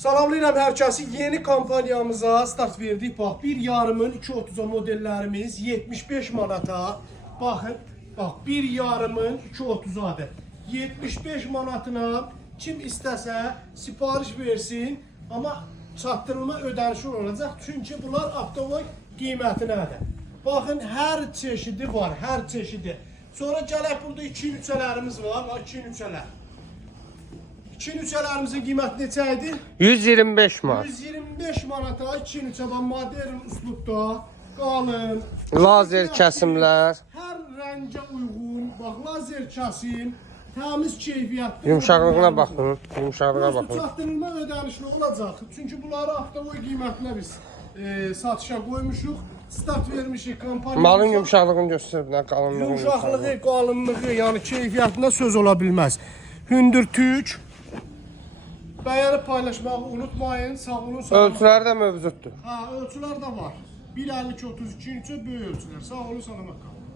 Salamlayıram hər kəsi. Yeni kampaniyamıza start verdik. Bax, 1.5-ın 2.30 modellərimiz 75 manata. Baxın, bax 1.5-ın 2.30-adır. 75 manatına kim istəsə sipariş versin, amma çatdırılma ödənişi olacaq. Çünki bunlar avtomobil qiymətinədir. Baxın, hər çeşidi var, hər çeşidi. Sonra gələk burada 2 nüçələrimiz var, 2 nüçələr. 2 nüçələrimizin qiyməti neçə idi? 125 manat. 125 manata 2 nüçə var, modern üslubda, qalın. Lazer kəsimlər. Hər rəngə uyğun, bax lazer kəsim, təmiz keyfiyyətli. Yumşaqlığına baxın, yumşaqlığa baxın. Çatdırılma ödənişli olacaq. Çünki bunları avtomobil qiymətinə biz satışa qoymuşuq. Start vermişik kampaniya. Malın yumşaqlığını göstər, nə qalınlığı. Yumşaqlığı, qalınlığı, yəni keyfiyyətində söz ola bilməz. Hündür tük. Bəyəni paylaşmağı unutmayın. Sağ olun. Ölçülər də mövcuddur. Ha, ölçülər də var. 1.52-32 böyük ölçülər. Sağ olun, salamat qalın.